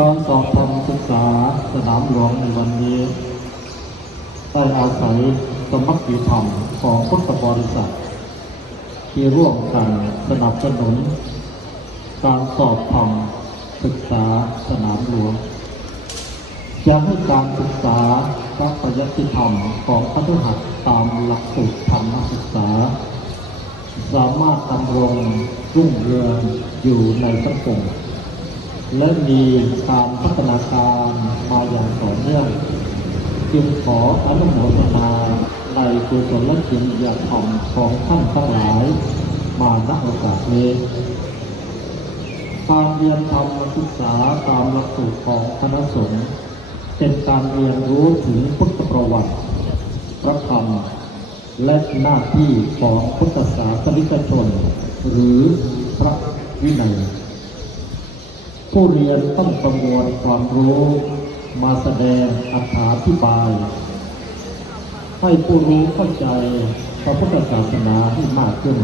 การสอบธรรมศึกษาสนามหลวงในวันนี้ได้อาศัยสมัคคีธรรมของพุทธบริษัท ที่ร่วมกันสนับสนุน การสอบธรรมศึกษาสนามหลวงจะให้การศึกษาพระปริยัติธรรมของพระทหัสตามหลักสูตรธรรมศึกษา สามารถดำรงรุ่งเรืองอยู่ในสังคม และมีการพัฒนาการมาอย่างต่อเนื่อง จึงขออนุโมทนาในกุศลจิตยธรรมของท่านทั้งหลาย มาณโอกาสนี้การเรียนธรรมศึกษาตามหลักสูตรของคณะสงฆ์เป็นการเรียนรู้ถึงพุทธประวัติพระธรรม และหน้าที่ของพุทธศาสนิกชน หรือพระวินัย ผู้เรียนต้องประมวลความรู้มาแสดงอธิบาย ให้ผู้รู้เข้าใจพระพุทธศาสนาให้มากขึ้น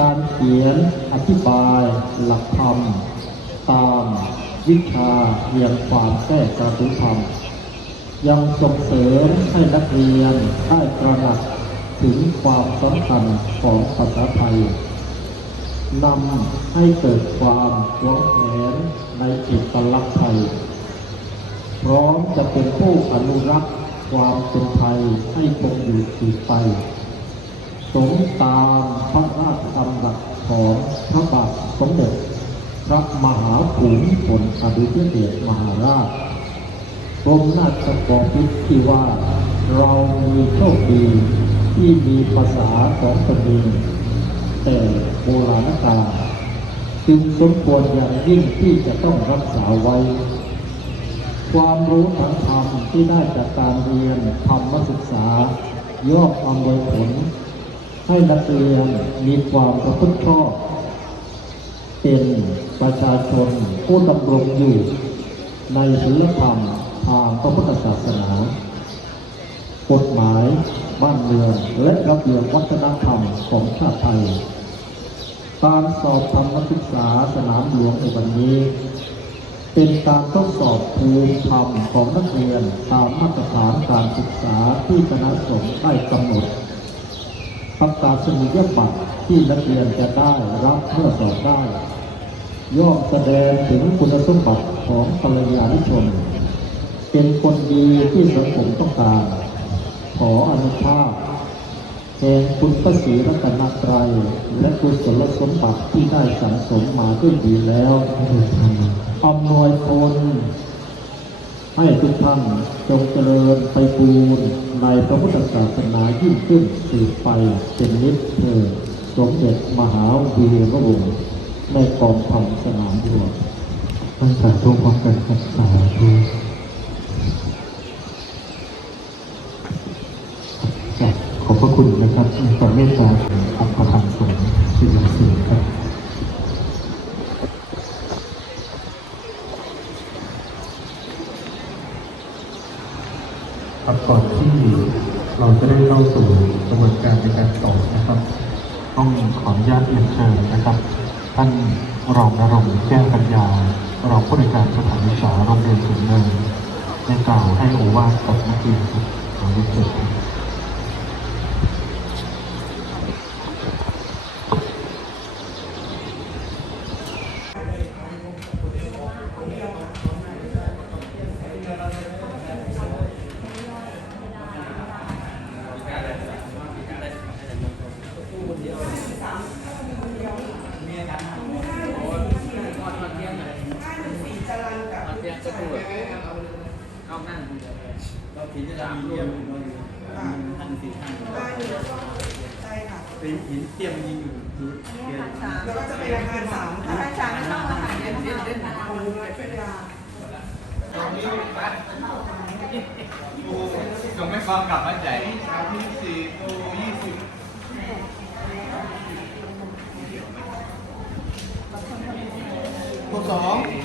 การเขียนอธิบายหลักธรรม ตามวิชาเรียนความแก้กระตุ้ธรรม ยังส่งเสริมให้นักเรียนได้ตระหนักถึงความสำคัญของภาษาไทย นำให้เกิดความหวงแหนในเอกลักษณ์ไทย พร้อมจะเป็นผู้อนุรักษ์ความเป็นไทยให้คงอยู่สืบไปสมตามพระราชดำรัสของพระบาทสมเด็จพระมหาภูมิพลอดุลยเดชมหาราชกรมราชกองพิษที่ว่าเรามีโชคดีที่มีภาษาของตนเอง แต่โบราณกาลจึงสมควรอย่างยิ่งที่จะต้องรักษาไว้ ความรู้ทางธรรมที่ได้จากการเรียนธรรมศึกษา ย่อมอำนวยผล ให้นักเรียนมีความประพฤติชอบเป็นประชาชนผู้ดำรงอยู่ ในศีลธรรมทางพระพุทธศาสนา กฎหมายบ้านเมืองและระเบียบวัฒนธรรมของชาติไทย การสอบธรรมศึกษาสนามหลวงในวันนี้ เป็นการทดสอบภูมิธรรมของนักเรียนตามมาตรฐานการศึกษาที่คณะสงฆ์ได้กำหนดประกาศนียบัตรที่นักเรียนจะได้รับเมื่อสอบได้ ย่อมแสดงถึงคุณสมบัติของภรรยานิชน เป็นคนดีที่สังคมต้องการ ขออนุภาพ แห่งคุณพระศรีรัตนตรัยและกุศลสมบัติที่ได้สังสมมาด้วยดีแล้วอำนวยผลให้ทุกท่านจงเจริญไปบูรณ์ในพระพุทธศาสนายิ่งขึ้นสืบไปเป็นนิจเถิดสมเด็จมหาวีระวงศ์ในกองพันสนามหลวงตั้งแต่ทุกวันกันศึกษาดูขอบพระ ครับในความเมตตาของประธานสงฆ์ที่ยังสูงครับครับก่อนที่เราจะได้เข้าสู่กระบวนการในการสอบนะครับ ต้องขออนุญาตเรียนเชิญนะครับ ท่านรองนรงค์แก้วปัญญารองผู้ในการสถานศึกษาโรงเรียนสูงเนินได้กล่าวให้โอวาทกับนักเรียนครับขอเรียนเชิญ เข้านั่งเราถินจะมีเรียมท่านสี่ท่านบ้านอยู่ใช่ค่ะเป็นหินเทียมยิงอยู่ดูเทียมแล้วก็จะเป็นอาคารสามอาจารย์ไม่ต้องมาหาเรียนเรียนเรียนของเป็นเวลายังไม่ฟังกลับมาใจสามยี่สี่โตยี่สิบ หมวด สอง